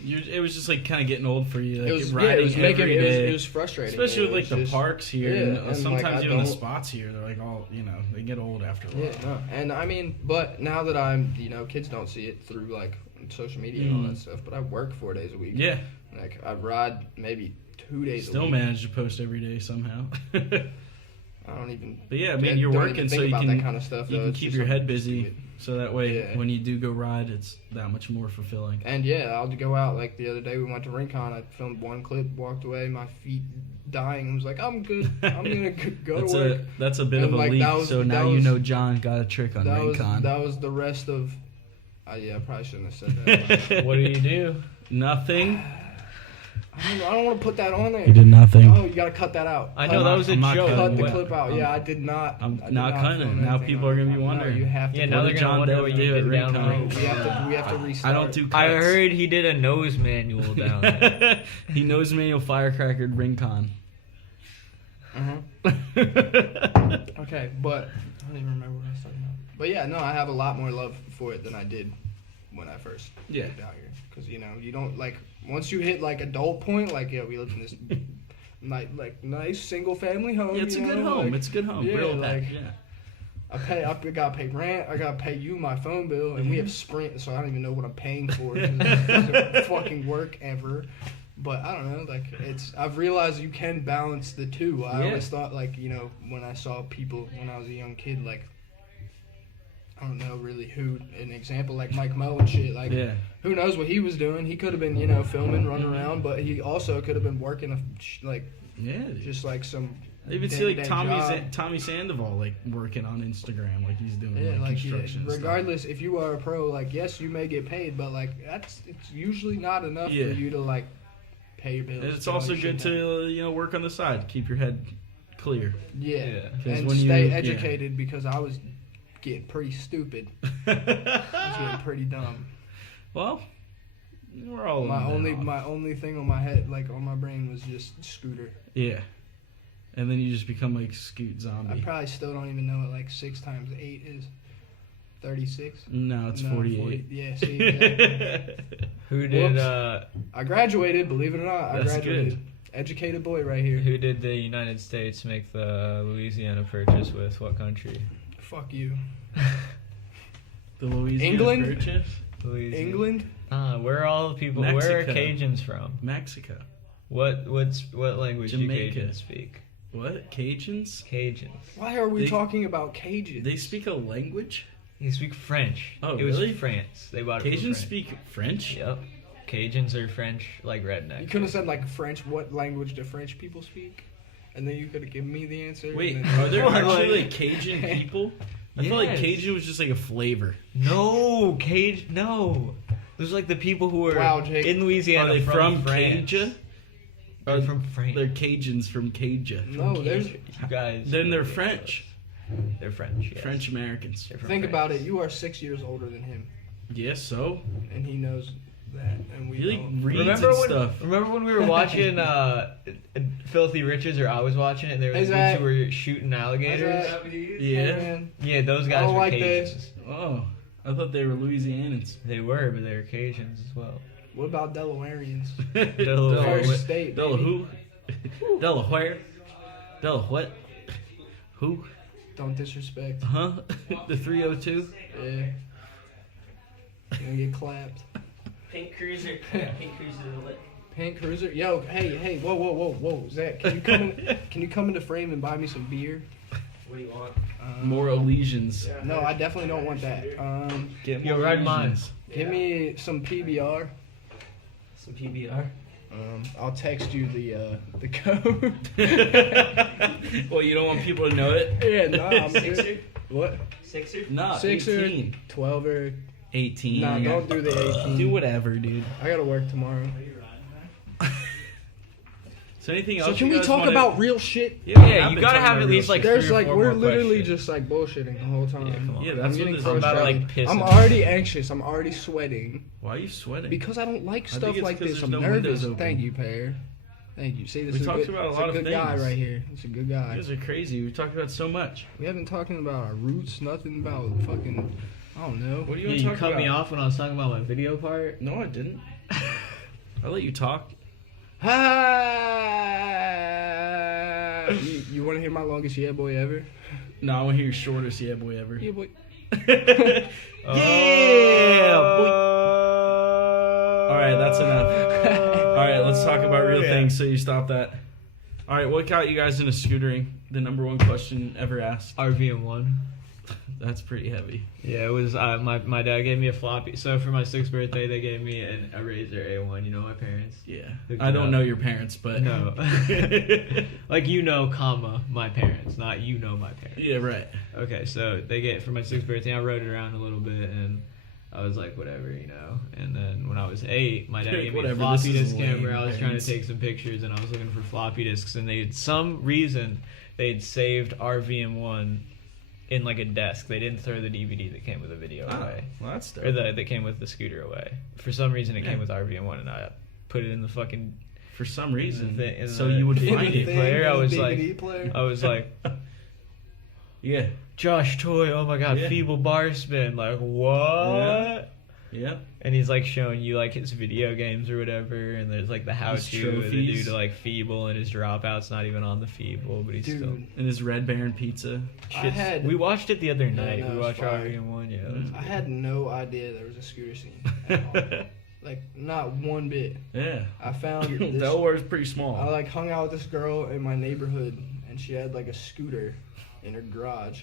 It was just like kind of getting old for you. Like, it was frustrating. Especially with like the parks here. And sometimes like, even the spots here, they're like all, you know, they get old after a while. Yeah, no. And I mean, but now that I'm, you know, kids don't see it through like social media and all that stuff, but I work 4 days a week. Yeah. Like I ride maybe 2 days a week. Still manage to post every day somehow. I don't even. But yeah, I mean, you're working so you can that kind of stuff, you can keep your head busy. Stupid. So that way, when you do go ride, it's that much more fulfilling. And yeah, I'll go out. Like the other day, we went to Rincon. I filmed one clip, walked away, my feet dying. I was like, I'm good. I'm gonna go to work. That's a bit of a leap. So now you know John got a trick on Rincon. That was the rest of. Yeah, I probably shouldn't have said that. What do you do? Nothing. I don't want to put that on there. You did nothing. Oh, you gotta cut that out. I know that was a joke. Cut the clip out. Yeah, I did not. I'm not cutting it. Now people are gonna be wondering. No, you have to. Yeah, now they're gonna wonder what you did down there. We have to restart. I don't do cuts. I heard he did a nose manual down there. He nose manual firecrackered Rincon. Okay, but I don't even remember what I was talking about. But yeah, no, I have a lot more love for it than I did when I first moved out here. Because, you know, you don't, like, once you hit, like, adult point, like, yeah, we lived in this like nice single family home. Yeah, it's a you good know? home. Like, It's a good home. yeah, Real like, yeah. I gotta pay rent. I gotta pay you my phone bill, and we have Sprint, so I don't even know what I'm paying for. 'Cause it doesn't fucking work ever. But I don't know. Like I've realized you can balance the two. I always thought like when I saw people when I was a young kid like. I don't know really who an example like Mike Mo and shit like who knows what he was doing. He could have been filming, running around, but he also could have been working just like some. I even see like Tommy Sandoval like working on Instagram like he's doing construction. Regardless, if you are a pro, like yes, you may get paid, but like it's usually not enough for you to like pay your bills. And it's also good to work on the side, keep your head clear. Yeah. And stay educated because I was getting pretty stupid. I was getting pretty dumb. Well, we're all my only thing on my head, like on my brain, was just scooter. Yeah, and then you just become like Scoot Zombie. I probably still don't even know what like 6 times 8 is. 36. No, it's 48. 40. Yeah, see. Exactly. Who did? I graduated. Believe it or not, I graduated. Good. Educated boy right here. Who did the United States make the Louisiana Purchase with? What country? Fuck you. The Louisiana England? Purchase? Louisiana. England? Where are all the people? Mexico. Where are Cajuns from? Mexico. What language Jamaica. do Cajuns speak? What? Cajuns? Cajuns. Why are we talking about Cajuns? They speak a language? They speak French. Oh, it really? was France. They bought it from Cajuns France. speak French? Yep. Cajuns are French, like redneck. You could have said like French. What language do French people speak? And then you could have given me the answer. Wait, and then- are there actually like Cajun people? I feel like Yes. Cajun was just like a flavor. No, no. Those are like the people who are Wow, Jake. in Louisiana Are they from France. Cajun? They're from France. They're Cajuns from Cajun. No, there's. You guys. Then they're French. They're French. Yes. French Americans. They're from Think France. about it. You are 6 years older than him, Yes, so? and he knows that, and we He like don't. reads Remember and when? stuff. Remember when we were watching Filthy Riches, or I was watching it? And there was Is dudes who were shooting alligators. Yeah. Man, Yeah, those I guys don't were like Cajuns. this. Oh, I thought they were Louisianans. They were, but they were Cajuns as well. what about Delawareans? Delaware. First state, Dela baby. who? Delaware. Dela what? Who? Don't disrespect. Huh? The 302? Yeah. You're gonna get clapped. Pink Cruiser. Pink Cruiser. Pink Cruiser. Yo, hey, whoa, Zach, can you come into frame and buy me some beer? What do you want? More Elysians. No, I definitely don't want that. Get Yo, more ride mine. Elysians. Give me some PBR. Some PBR. I'll text you the code. Well, you don't want people to know it? Yeah, nah, I'm Sixer? good. What? Sixer? No, Sixer, 18. 12er. 18. Nah, don't do the 18. Do whatever, dude. I gotta work tomorrow. So anything else? So can you we guys talk wanna- about real shit? Yeah, Yeah, I've you been gotta talking have about at real least like shit. There's 3 or like 4 we're more literally questions. just like bullshitting the whole time. Yeah, come on. Yeah, I'm that's what getting this is I'm about to frustrated. like piss. I'm and- already anxious. I'm already sweating Why are you sweating? because I don't like I stuff think it's like 'cause this. there's I'm no nervous. windows open. Thank you, Pear. Thank you. See, this We is talked good, about a it's lot a of good guy things. right here. It's a good You guy. guys are crazy. We talked about so much. We haven't talking about our roots. Nothing about fucking. I don't know. What do you Yeah, want to you talk cut about? me off when I was talking about my video part. No, I didn't. I let you talk. You want to hear my longest yeah boy ever? No, I want to hear your shortest yeah boy ever. Yeah boy. Yeah, boy. All right, that's enough. All right, let's talk about real things. So you stop that. All right, what got you guys into scootering? The number one question ever asked. RVM1. That's pretty heavy. Yeah, it was. My dad gave me a floppy. So for my 6th birthday, they gave me a Razor A1. You know my parents. Yeah, Hooked I it don't up. know your parents, but No. Like comma my parents, not my parents. yeah, right. Okay, so they get for my 6th birthday. I rode it around a little bit, and I was like, whatever, And then when I was 8, my dad gave me a Whatever, floppy this is disk camera. lame, I was trying parents. to take some pictures, and I was looking for floppy disks, and some reason they'd saved RVM1 in like a desk. They didn't throw the DVD that came with the video away, Well, that's dope. or that came with the scooter away. For some reason, it Yeah. came with RVM1, and I put it in the fucking For some reason, in so the you would DVD find it. player. I was DVD like, player. Yeah. Josh Toy, oh my god, Yeah. feeble bar spin. Like, what? Yep. And he's like showing you like his video games or whatever, and there's like the how-to of the dude like feeble, and his dropout's not even on the feeble, but he's Dude. still. And his Red Baron pizza. We watched it the other night. no, We it's watched fire. Robbery in One. Yeah. I had no idea there was a scooter scene at all. Like, not one bit. Yeah. I found this, Delaware's pretty small. I like hung out with this girl in my neighborhood, and she had like a scooter in her garage.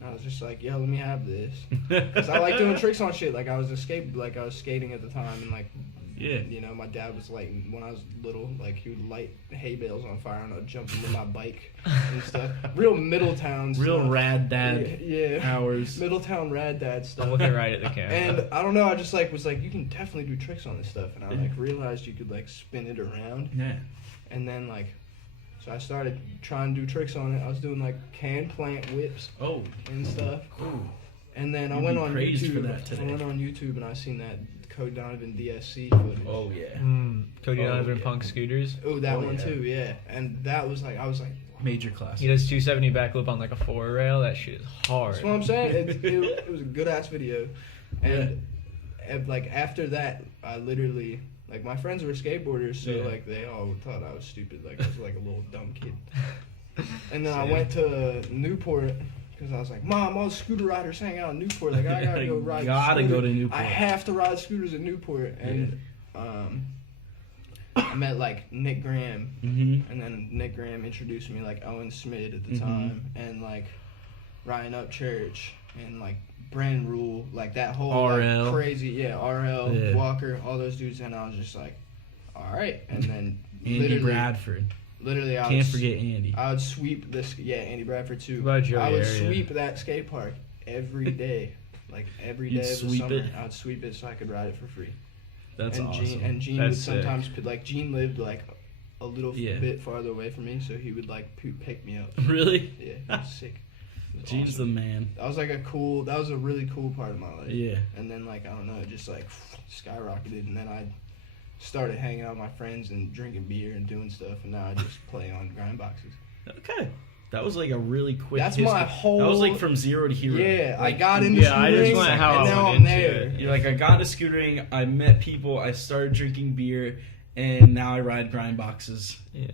And I was just like, yo, let me have this. Because I like doing tricks on shit. Like, I was skating at the time, and like, Yeah. you know, my dad was like, when I was little, like, he would light hay bales on fire, and I'd jump into my bike and stuff. Real Middletown stuff. Real rad dad Yeah. hours. Middletown rad dad stuff. I'm looking right at the camera. And I don't know, I just like was like, you can definitely do tricks on this stuff, and I like realized you could like spin it around, Yeah. and then like, so I started trying to do tricks on it. I was doing like can plant whips Oh. and stuff, Ooh. and then I You'd went be on praised YouTube. for that today. I went on YouTube and I seen that Code Donovan DSC footage. Oh yeah. Cody Oh, Donovan yeah. Punk Scooters. Oh, that Oh, one yeah. too, yeah. And that was like, I was like, Major class. He does 270 backflip on like a 4 rail. That shit is hard. that's what I'm saying. It was a good ass video, and like after that, I literally. Like, my friends were skateboarders, so, Yeah. like, they all thought I was stupid. Like, I was, like, a little dumb kid. And then I Same. went to Newport, because I was like, Mom, all the scooter riders hang out in Newport. Like, I gotta go ride Gotta scooters. go to Newport. I have to ride scooters at Newport. And, I met, like, Nick Graham. Mm-hmm. And then Nick Graham introduced me, like, Owen Smith at the Mhm. time. And, like, Ryan Upchurch. And, like, Brand Rule, like that whole RL. like, crazy, RL, Yeah. Walker, all those dudes, and I was just like, all right, and then Andy Bradford. literally, I Can't would, forget Andy. I would sweep this, Andy Bradford too. What about Joey I would Area? sweep that skate park every day, like every day You'd of the sweep summer. it? I would sweep it so I could ride it for free. That's and awesome. Gene That's would sick. sometimes like Gene lived like a little Yeah. bit farther away from me, so he would like pick me up. Really? Yeah, it was sick. It was Gene's awesome. the man. That was like that was a really cool part of my life. Yeah. And then like, I don't know, it just like skyrocketed, and then I started hanging out with my friends and drinking beer and doing stuff, and now I just play on grind boxes. Okay. That was like a really quick That's history. my whole. That was like from zero to hero. Yeah, I Like, got into yeah, I just scootering, went how and I now went I'm into there. it. You're like, I got into scootering, I met people, I started drinking beer, and now I ride grind boxes. Yeah.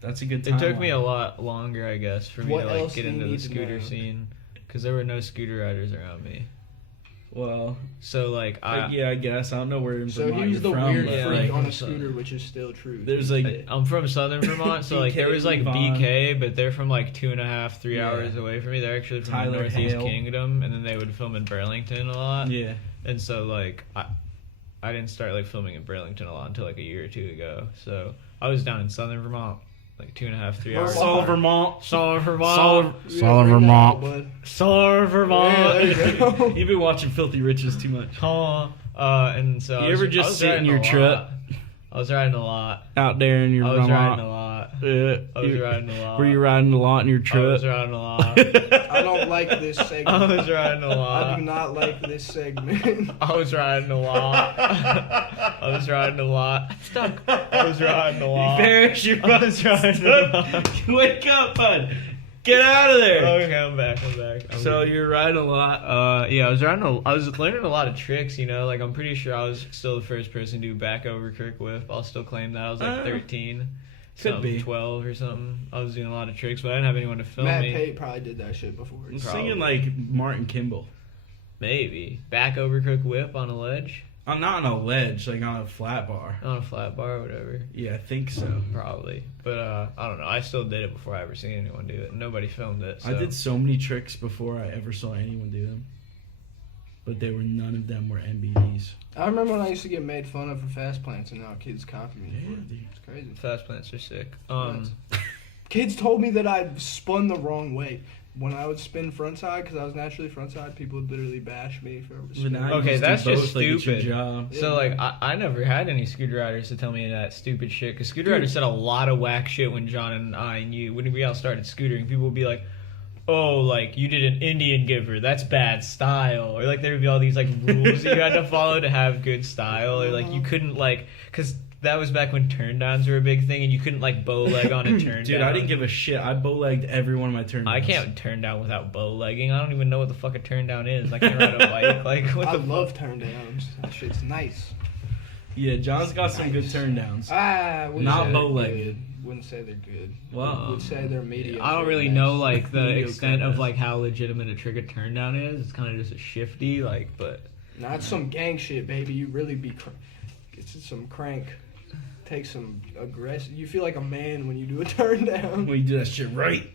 That's a good It time. took me a lot longer, I guess, for me What to like else get do you into the need to scooter know? scene, because there were no scooter riders around me. Well, So like yeah, I guess. I don't know where in So Vermont he was you're the from, weird but, yeah, freak like, on a so- scooter, which is still true. there's like, I'm from southern Vermont, so like there was like BK, BK, but they're from like 2.5, 3 Yeah. hours away from me. They're actually from Tyler the Northeast Hale. Kingdom, and then they would film in Burlington a lot. yeah. And so like I didn't start like filming in Burlington a lot until like a year or two ago. So I was down in southern Vermont, like 2.5, 3 hours. Solid Vermont. Solid Vermont. Solid- Yeah, Solid bring that Vermont. out, bud. Solid Vermont. Yeah, there you go. You've been watching Filthy Riches too much. And so You I was- ever I just was sit in riding your a truck? lot. I was riding a lot. Out there in your I was riding a Vermont. lot. Yeah. I was riding a lot. Were you riding a lot in your I truck? was riding a lot. I don't like this segment. I was riding a I lot. do not like this segment. I was riding a lot. I was riding a lot. Stuck. I was riding a lot. Parrish, you're I was riding a lot. Wake up, bud. Get out of there. Okay, I'm back. So you're riding a lot. Yeah, I was learning a lot of tricks, you know, like I'm pretty sure I was still the first person to do back over crook whip. I'll still claim that. I was like 13. Could be 12 or something. I was doing a lot of tricks, but I didn't have anyone to film Matt me. Pate probably did that shit before. I'm singing like Martin Kimball. Maybe. Back over crook whip on a ledge? I'm not on a ledge, like on a flat bar. On a flat bar or whatever. Yeah, I think so. Probably. But I don't know. I still did it before I ever seen anyone do it. Nobody filmed it. So. I did so many tricks before I ever saw anyone do them. But none of them were MBDs. I remember when I used to get made fun of for fast plants, and now kids copy me. Yeah, for it. dude. It's crazy. Fast plants are sick. Kids told me that I spun the wrong way. When I would spin frontside, because I was naturally frontside, people would literally bash me for But spinning. now you Okay, do that's just both, like, it's your stupid. job. So, like, I never had any scooter riders to tell me that stupid shit. Because scooter riders said a lot of whack shit when John and I and you, when we all started scootering. People would be like, oh, like, you did an Indian giver. That's bad style. Or, like, there would be all these, like, rules that you had to follow to have good style. Or, like, you couldn't, like, because that was back when turn downs were a big thing, and you couldn't like bow leg on a turn down. Dude, I didn't give a shit. I bow legged every one of my turn downs. I can't turn down without bow legging. I don't even know what the fuck a turn down is. I can't ride a bike. Like, what I the love turn downs. That shit's nice. Yeah, John's got some good Nice. turn downs. Wouldn't Not say they're bow-legged. good. Wouldn't say they're good. Well, Would say they're medium. I don't really nice. know like the Mediocre extent of best. like how legitimate a trick a turn down is. It's kind of just a shifty like, but Not some gang shit, baby. You really be. Get some crank. Take some aggressive. You feel like a man when you do a turn down. when you do that shit right.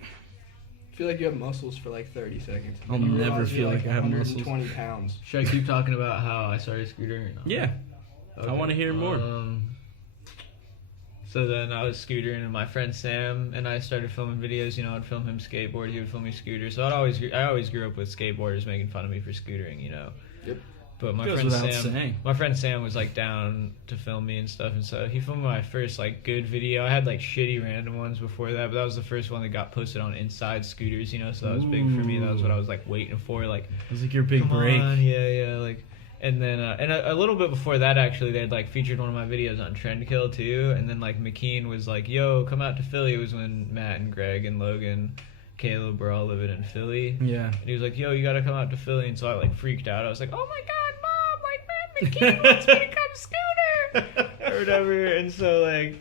Feel like you have muscles for like 30 seconds. I'll You never realize feel you're like I have muscles. 120 pounds. should I keep talking about how I started scootering? Or not? Yeah. I wanna hear more. So then I was scootering, and my friend Sam and I started filming videos. You know, I'd film him skateboard, he would film me scooter. So I always grew up with skateboarders making fun of me for scootering. You know. Yep. But my Goes friend without Sam, saying. my friend Sam was like down to film me and stuff, and so he filmed my first like good video. I had like shitty random ones before that, but that was the first one that got posted on Inside Scooters. You know, so that was big for me. That was what I was like waiting for. Like, It was like your big come break. on, yeah, like. And then, and a little bit before that, actually, they had like featured one of my videos on Trendkill too. And then like McKean was like, "Yo, come out to Philly." It was when Matt and Greg and Logan, Caleb were all living in Philly. Yeah. And he was like, "Yo, you gotta come out to Philly." And so I like freaked out. I was like, "Oh my God, Mom! Like Matt McKean wants me to come scooter or whatever." And so like,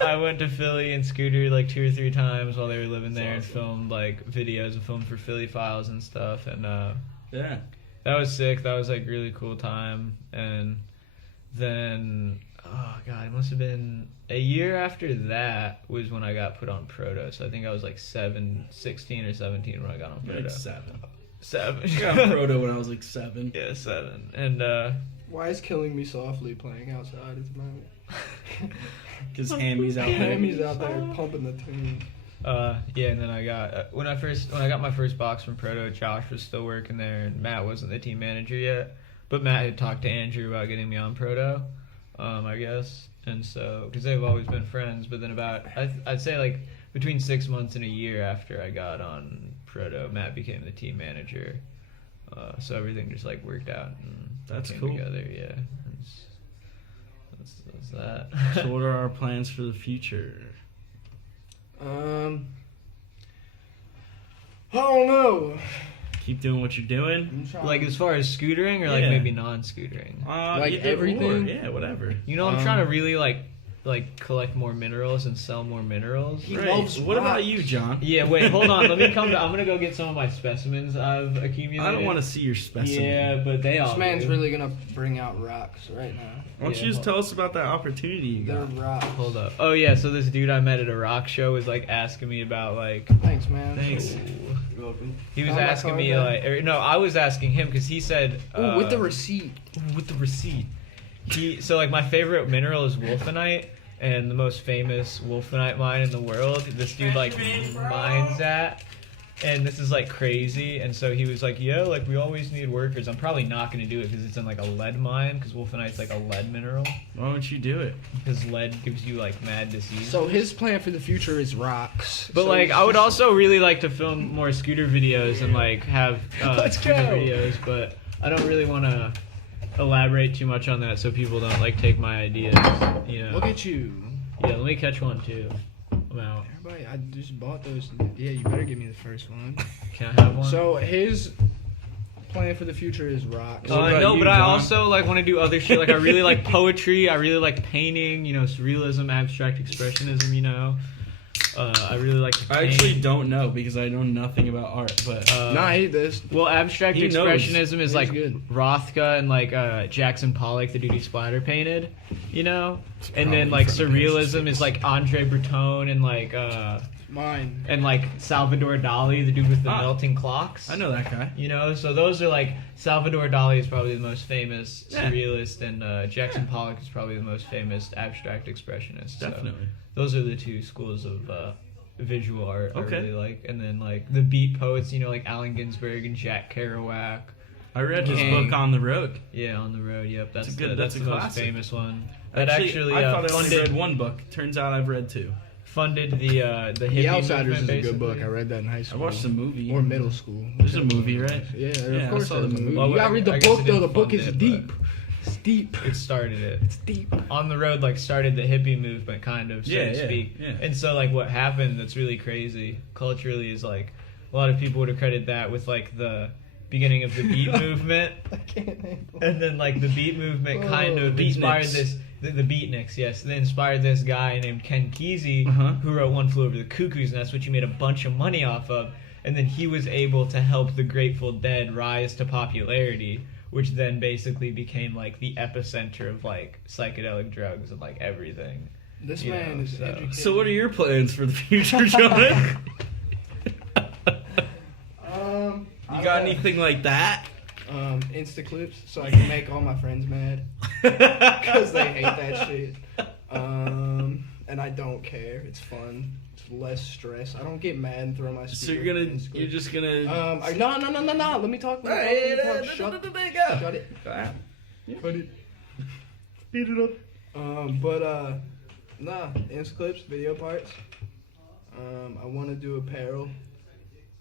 I went to Philly and scootered like 2 or 3 times while they were living there, and filmed like videos and filmed for Philly Files and stuff. And Yeah. that was sick. That was like really cool time. And then, oh God, it must have been a year after that was when I got put on Proto. So I think I was like 16 or 17 when I got on Proto. Like 7. 7. I got Proto when I was like 7. Yeah, 7. And Why is Killing Me Softly playing outside at the moment? Because Hammy's out there. Hammy's out there pumping the tune. yeah, and then I got when I got my first box from Proto, Josh was still working there, and Matt wasn't the team manager yet. But Matt had talked to Andrew about getting me on Proto, I guess, and so because they've always been friends. But then about I'd say like between 6 months and a year after I got on Proto, Matt became the team manager. So everything just like worked out and That's came cool. together. Yeah, that's that. So what are our plans for the future? I don't know. Keep doing what you're doing. I'm trying Like as far as scootering or like Yeah. maybe non-scootering. Like either everything? or. Yeah, whatever. You know, I'm trying to really like collect more minerals and sell more minerals. He Right. loves What about rocks. you, John? Yeah, wait, hold on. Let me come. I'm gonna go get some of my specimens I've accumulated. I don't want to see your specimen. Yeah, but they all. This man's do. really gonna bring out rocks right now. Why don't Yeah, you just hold- tell us about that opportunity you They're got? rocks. Hold up. Oh yeah, so this dude I met at a rock show was like asking me about like. Thanks, man. Thanks. You're welcome. He was Found my asking card me back? like, no, I was asking him because he said. Ooh, with the receipt. With the receipt. So like my favorite mineral is wolfenite, and the most famous wolfenite mine in the world. This dude like mines that, and this is like crazy. And so he was like, "Yeah, like we always need workers." I'm probably not gonna do it because it's in like a lead mine, because wolfenite's like a lead mineral. Why don't you do it? Because lead gives you like mad disease. So his plan for the future is rocks. But So like, he's I would just- also really like to film more scooter videos and like have Let's scooter go. videos, but I don't really want to elaborate too much on that so people don't like take my ideas. You know. Look at you. Yeah, let me catch one too. I'm out. Everybody, I just bought those. Yeah, you better give me the first one. Can I have one? So his plan for the future is rocks. What about no, you, but I John? also like want to do other shit. Like I really like poetry. I really like painting. You know, surrealism, abstract expressionism. You know, I really like to I paint. actually don't know because I know nothing about art, but Nah, I hate this. Well, abstract He knows. expressionism is He's like good. Rothko and like Jackson Pollock, the dude who splatter painted, you know. And then probably like from surrealism is like Andre Breton and like Mine. Salvador Dali, the dude with the Ah. melting clocks. I know that guy. You know, so those are like Salvador Dali is probably the most famous Yeah. surrealist, and Jackson Pollock is probably the most famous abstract expressionist. So Definitely. those are the two schools of visual art Okay. I really like. And then like the beat poets, you know, like Allen Ginsberg and Jack Kerouac. I read his Dang. book On the Road. Yeah, On the Road. Yep, that's a good- that's that's the a most classic. famous one. That actually I thought I only funded read one book. Turns out I've read 2. funded the hippie The Outsiders is movement, a good book. basically. I read that in high I school. watched the movie. Or middle school. There's a movie, right? Yeah, Yeah, I of course saw there's the a movie. movie. You gotta read I the guess book it though. didn't The book fund is it, deep. Steep. It started it. It's deep. On the Road like started the hippie movement, kind of, so Yeah, to yeah, speak. yeah. And so like what happened that's really crazy culturally is like a lot of people would accredit that with like the beginning of the beat movement. I can't handle it. And then like the beat movement kind of inspired Beatniks. this the Beatniks, yes. They inspired this guy named Ken Kesey Uh-huh. who wrote One Flew Over the Cuckoo's Nest, which he made a bunch of money off of. And then he was able to help the Grateful Dead rise to popularity, which then basically became like the epicenter of like psychedelic drugs and like everything. This You man know, is so- educated. So what are your plans for the future, John? You got anything like that? Insta clips, so I can make all my friends mad because they hate that shit. And I don't care. It's fun. It's less stress. I don't get mad and throw my. So speaker you're in Insta you're clips. just gonna. No. Let me talk. Hey, Shut it. Cut it. Cut it. Speed it up. Insta clips, video parts. I want to do apparel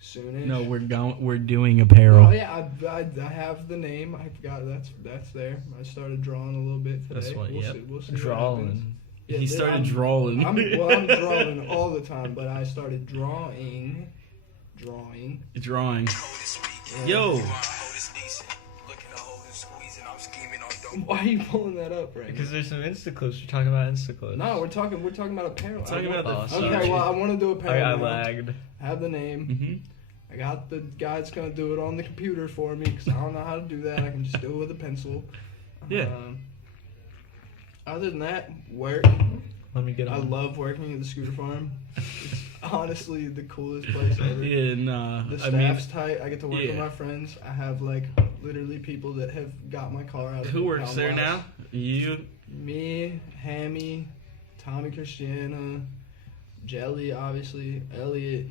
soonish. No, we're doing apparel. Oh yeah, I have the name. I've got that's there. I started drawing a little bit today. That's what- We'll yep. see what happens. Drawing. Yeah, He dude, started drawing. I'm drawing all the time, but I started drawing. Drawing. Yeah. Yo. Why are you pulling that up right Because now? there's some Insta clips. We're talking about Insta clips. No, we're talking about apparel. Talking about the Oh, sorry. Okay, well, I want to do apparel. I now. lagged. I have the name. Mm-hmm. I got the guy that's gonna do it on the computer for me because I don't know how to do that. I can just do it with a pencil. Yeah. Other than that, work. Let me get I on. love working at the scooter farm. It's honestly the coolest place ever. Yeah, nah. The I mean, staff's tight. I get to work with yeah. my friends. I have like literally people that have got my car out of who the works pound there lots. now? You. Me, Hammy, Tommy Christiana, Jelly, obviously, Elliot,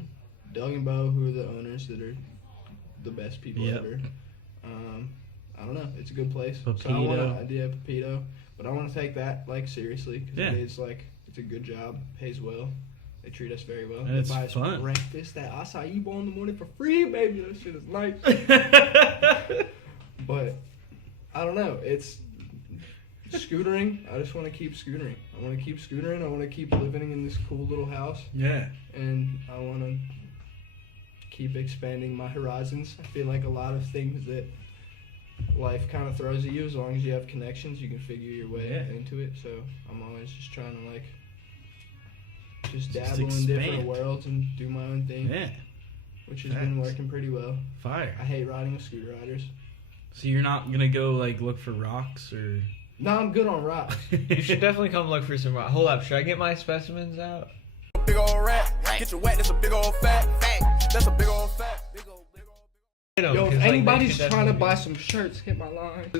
Doug and Bo, who are the owners that are the best people Yep. ever. I don't know. It's a good place. So I Pepito. want to, Pepito, but I want to take that like seriously because Yeah. it's a good job, pays well. They treat us very well. And They it's buy us fun. breakfast, that acai bowl in the morning for free, baby. That shit is nice. But I don't know. It's scootering. I just want to keep scootering. I want to keep scootering. I want to keep living in this cool little house, Yeah. and I want to keep expanding my horizons. I feel like a lot of things that life kind of throws at you, as long as you have connections, you can figure your way Yeah. into it. So I'm always just trying to like just Just dabble in different expand. worlds and do my own thing, Yeah. which has been Facts. working pretty well. Fire. I hate riding with scooter riders. So you're not gonna go like look for rocks or? No, I'm good on rocks. You should definitely come look for some. Hold up, should I get my specimens out? Big old rat. Get your wet, that's a big old fat. That's a big old fat. Big old. You know, Yo, 'cause, if like, they anybody's should trying to definitely buy be- some shirts, hit my line.